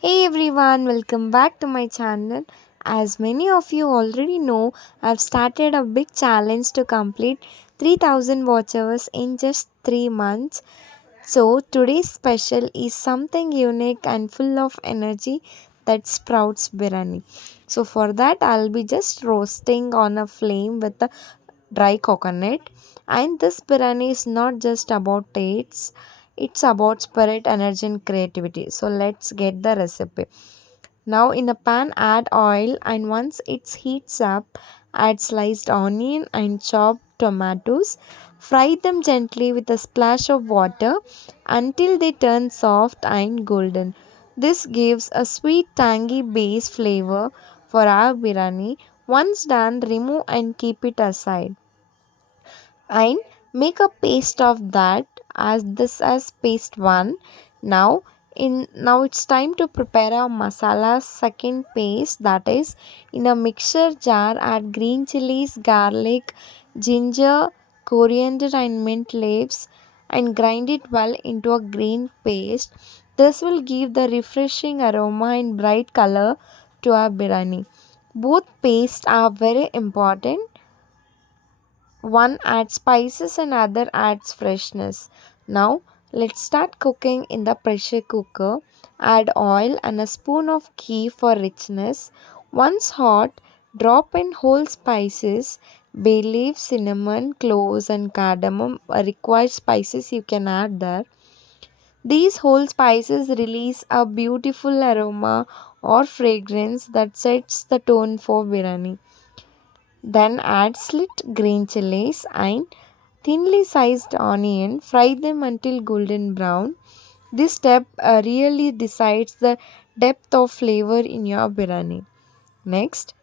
Hey everyone, welcome back to my channel. As many of you already know, I've started a big challenge to complete 3000 watch hours in just 3 months. So today's special is something unique and full of energy that sprouts biryani. So for that I'll be just roasting on a flame with a dry coconut, and this biryani is not just about taste, it's about spirit, energy and creativity. So let's get the recipe. Now in a pan add oil, and once it heats up, add sliced onion and chopped tomatoes. Fry them gently with a splash of water until they turn soft and golden. This gives a sweet tangy base flavor for our biryani. Once done, remove and keep it aside and make a paste of that as this as paste 1. Now it's time to prepare a masala second paste, that is, in a mixture jar add green chillies, garlic, ginger, coriander and mint leaves and grind it well into a green paste. This will give the refreshing aroma and bright color to our biryani. Both pastes are very important. One adds spices and other adds freshness. Now let's start cooking in the pressure cooker. Add oil and a spoon of ghee for richness. Once hot, drop in whole spices, bay leaf, cinnamon, cloves and cardamom. Required spices you can add there. These whole spices release a beautiful aroma or fragrance that sets the tone for biryani. Then add slit green chilies and thinly sliced onion. Fry them until golden brown. This step really decides the depth of flavor in your biryani. Next,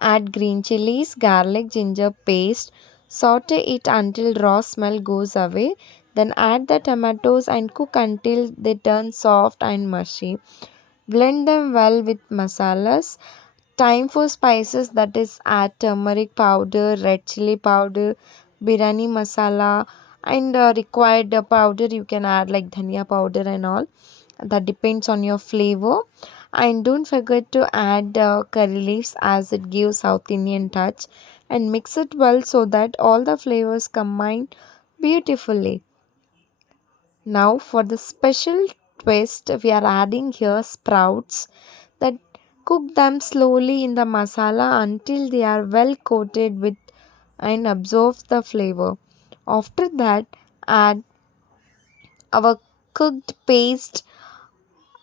add green chilies, garlic, ginger paste. Saute it until raw smell goes away. Then add the tomatoes and cook until they turn soft and mushy. Blend them well with masalas. Time for spices, that is add turmeric powder, red chili powder, biryani masala and required powder you can add like dhania powder and all. That depends on your flavor. And don't forget to add curry leaves as it gives South Indian touch, and mix it well so that all the flavors combine beautifully. Now for the special twist, we are adding here sprouts. That cook them slowly in the masala until they are well coated with and absorb the flavor. After that, add our cooked paste,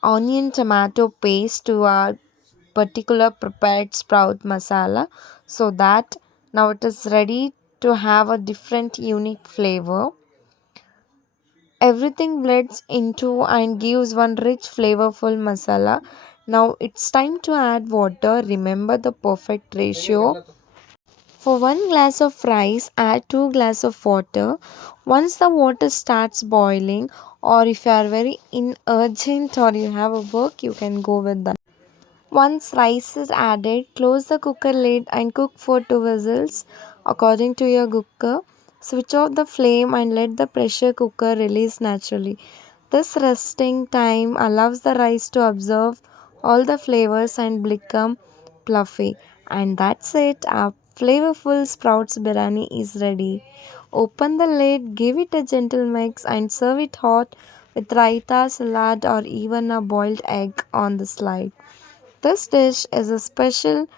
onion tomato paste to our particular prepared sprout masala, so that now it is ready to have a different unique flavor. Everything blends into and gives one rich flavorful masala. Now it's time to add water. Remember the perfect ratio. For 1 glass of rice, add 2 glass of water. Once the water starts boiling, or if you are very in urgent or you have a work, you can go with that. Once rice is added, close the cooker lid and cook for 2 whistles according to your cooker. Switch off the flame and let the pressure cooker release naturally. This resting time allows the rice to absorb all the flavors and become fluffy. And that's it. Our flavorful sprouts biryani is ready. Open the lid, give it a gentle mix and serve it hot with raita, salad or even a boiled egg on the side. This dish is a special